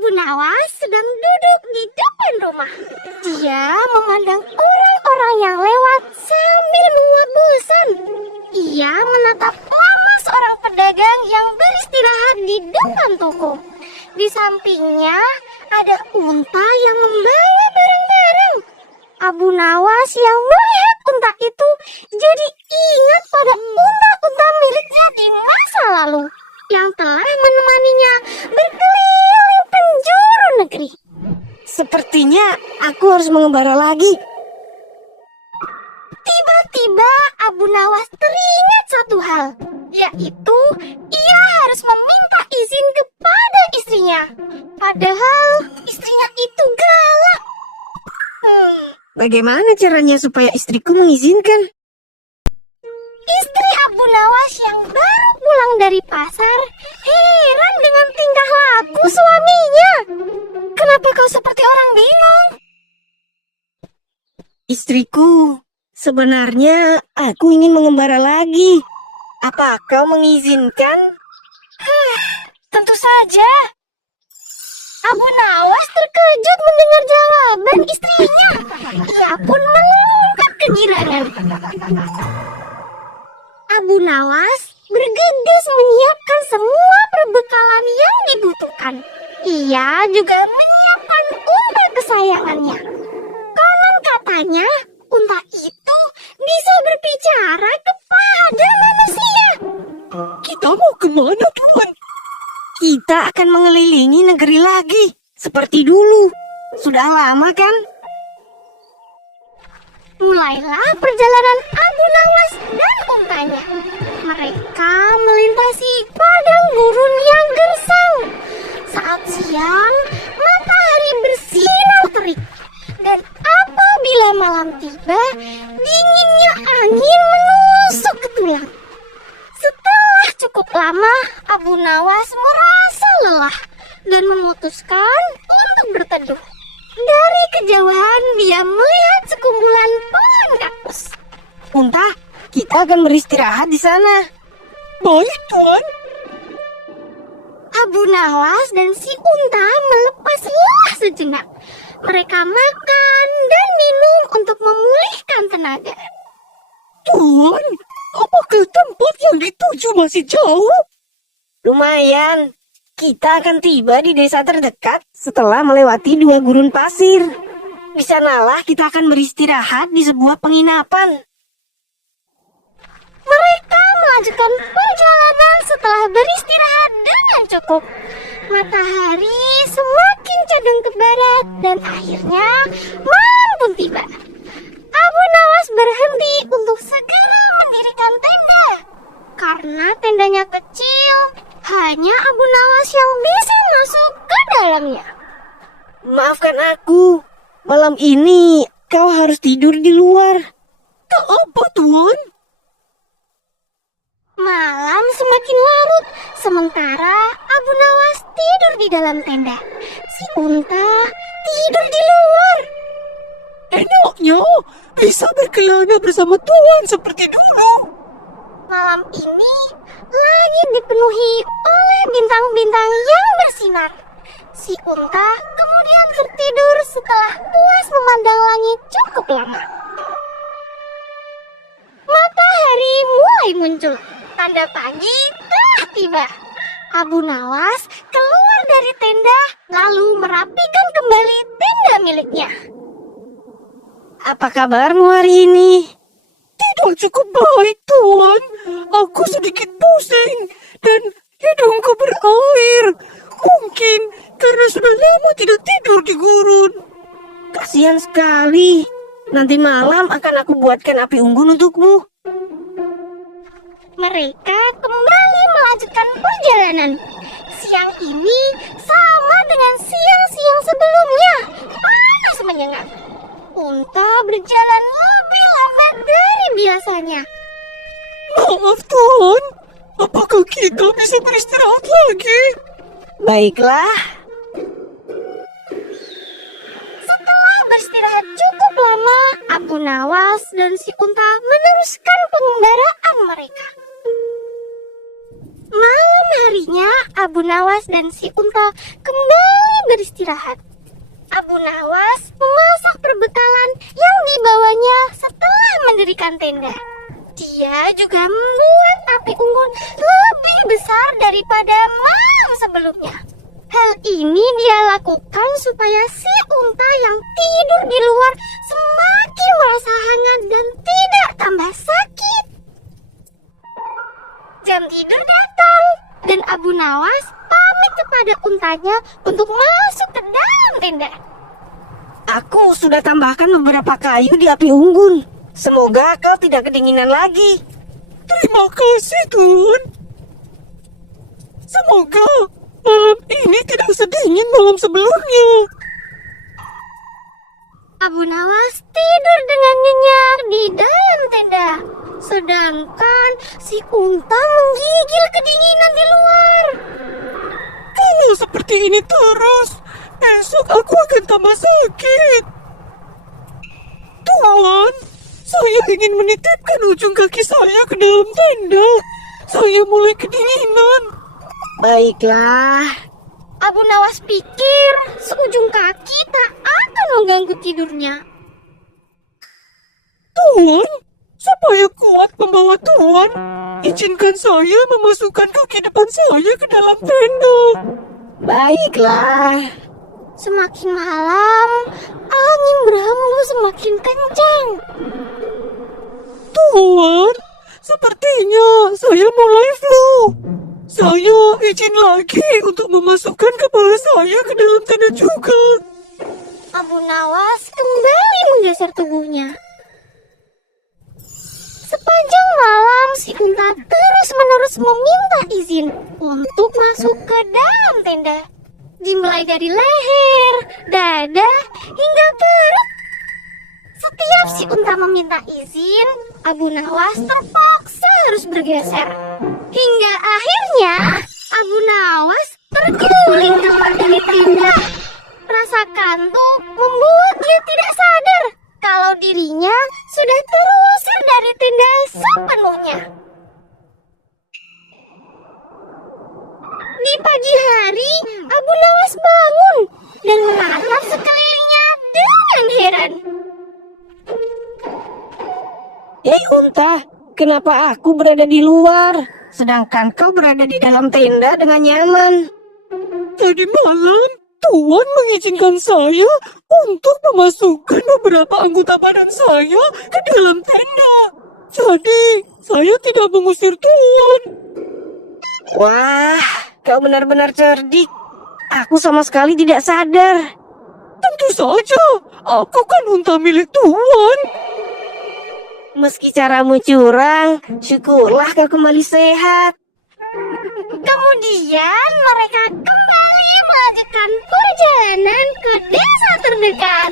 Abu Nawas sedang duduk di depan rumah. Dia memandang orang-orang yang lewat sambil menguap bosan. Ia menatap lama seorang pedagang yang beristirahat di depan toko. Di sampingnya ada unta yang membawa barang-barang. Abu Nawas yang melihat unta itu jadi ingat pada unta-unta miliknya di masa lalu yang telah menemaninya berkeliling penjuru negeri. Sepertinya aku harus mengembara lagi. Tiba-tiba Abu Nawas teringat satu hal, yaitu ia harus meminta izin kepada istrinya. Padahal istrinya itu galak. Bagaimana caranya supaya istriku mengizinkan? Istri Abu Nawas yang baru pulang dari pasar heran dengan tingkah laku suaminya. Kenapa kau seperti orang bingung? Istriku, sebenarnya aku ingin mengembara lagi. Apa kau mengizinkan? Tentu saja. Abu Nawas terkejut mendengar jawaban istrinya. Ia pun mengungkap kegirangan. Abu Nawas bergegas menyiapkan semua perbekalan yang dibutuhkan. Ia juga menyiapkan unta kesayangannya. Konon katanya, unta itu bisa berbicara kepada manusia. Kita mau kemana, Tuan? Kita akan mengelilingi negeri lagi, seperti dulu. Sudah lama kan? Mulailah perjalanan Abu Nawas dan untanya. Mereka melintasi padang gurun yang gersang. Saat siang, matahari bersinar terik. Dan apabila malam tiba, dinginnya angin menusuk ke tulang. Setelah cukup lama, Abu Nawas merasa lelah dan memutuskan untuk berteduh. Dari kejauhan dia melihat sekumpulan pohon kaktus. Unta, kita akan beristirahat di sana. Baik, Tuan. Abu Nawas dan si unta melepas lelah sejenak. Mereka makan dan minum untuk memulihkan tenaga. Tuan, apakah tempat yang dituju masih jauh? Lumayan. Kita akan tiba di desa terdekat setelah melewati 2 gurun pasir. Di sanalah kita akan beristirahat di sebuah penginapan. Mereka melanjutkan perjalanan setelah beristirahat dengan cukup. Matahari semakin condong ke barat dan akhirnya malam pun tiba. Abu Nawas berhenti untuk segera mendirikan tenda. Karena tendanya kecil, hanya Abu Nawas yang bisa masuk ke dalamnya. Maafkan aku, malam ini kau harus tidur di luar. Apa, Tuan? Malam semakin larut, sementara Abu Nawas tidur di dalam tenda. Si unta tidur di luar. Enaknya bisa berkelana bersama Tuan seperti dulu. Malam ini langit dipenuhi oleh bintang-bintang yang bersinar. Si unta kemudian tertidur setelah puas memandang langit cukup lama. Matahari mulai muncul. Tanda pagi telah tiba. Abu Nawas keluar dari tenda lalu merapikan kembali tenda miliknya. Apa kabarmu hari ini? Tidak cukup baik, Tuan. Aku sedikit pusing dan hidungku berair. Mungkin karena sudah lama tidak tidur di gurun. Kasihan sekali. Nanti malam akan aku buatkan api unggun untukmu. Mereka kembali melanjutkan perjalanan. Siang ini sama dengan siang-siang sebelumnya. Panas menyengat. Unta berjalan lebih lambat dari biasanya. Maaf, Tuan. Apakah kita bisa beristirahat lagi? Baiklah. Setelah beristirahat cukup lama, Abu Nawas dan si unta meneruskan pengembaraan mereka. Malam hari Akhirnya Abu Nawas dan si unta kembali beristirahat. Abu Nawas memasak perbekalan yang dibawanya setelah mendirikan tenda. Dia juga membuat api unggun lebih besar daripada malam sebelumnya. Hal ini dia lakukan supaya si unta yang tidur di luar semakin merasa hangat dan tidak tambah sakit. Jam tidur datang dan Abu Nawas pamit kepada untanya untuk masuk ke dalam tenda. Aku sudah tambahkan beberapa kayu di api unggun. Semoga kau tidak kedinginan lagi. Terima kasih, Tuan. Semoga malam ini tidak sedingin malam sebelumnya. Abu Nawas tidur dengan nyenyak di dalam tenda, sedangkan si unta menggigil kedinginan di luar. Kalau seperti ini terus, besok aku akan tambah sakit. Tuan, saya ingin menitipkan ujung kaki saya ke dalam tenda. Saya mulai kedinginan. Baiklah. Abu Nawas pikir seujung kaki tak akan mengganggu tidurnya. Tuan, supaya kuat membawa Tuan, izinkan saya memasukkan kaki depan saya ke dalam tenda. Baiklah. Semakin malam, angin berhembus semakin kencang. Tuan, sepertinya saya mulai flu. Saya izin lagi untuk memasukkan kepala saya ke dalam tenda juga. Abu Nawas kembali menggeser tubuhnya. Sepanjang malam si unta terus-menerus meminta izin untuk masuk ke dalam tenda. Dimulai dari leher, dada, hingga perut. Setiap si unta meminta izin, Abu Nawas terpaksa harus bergeser. Hingga akhirnya Abu Nawas terguling keluar dari tenda. Rasa kantuk membuat dia tidak sadar kalau dirinya sudah terusir dari tenda sepenuhnya. Di pagi hari, Abu Nawas bangun dan menatap sekelilingnya dengan heran. Hei unta, kenapa aku berada di luar, sedangkan kau berada di dalam tenda dengan nyaman? Tadi malam, Tuan mengizinkan saya untuk memasukkan beberapa anggota badan saya ke dalam tenda. Jadi, saya tidak mengusir Tuan. Wah, kau benar-benar cerdik. Aku sama sekali tidak sadar. Tentu saja, aku kan unta milik Tuan. Meski caramu curang, syukurlah kau kembali sehat. Kemudian mereka kembali melanjutkan perjalanan ke desa terdekat.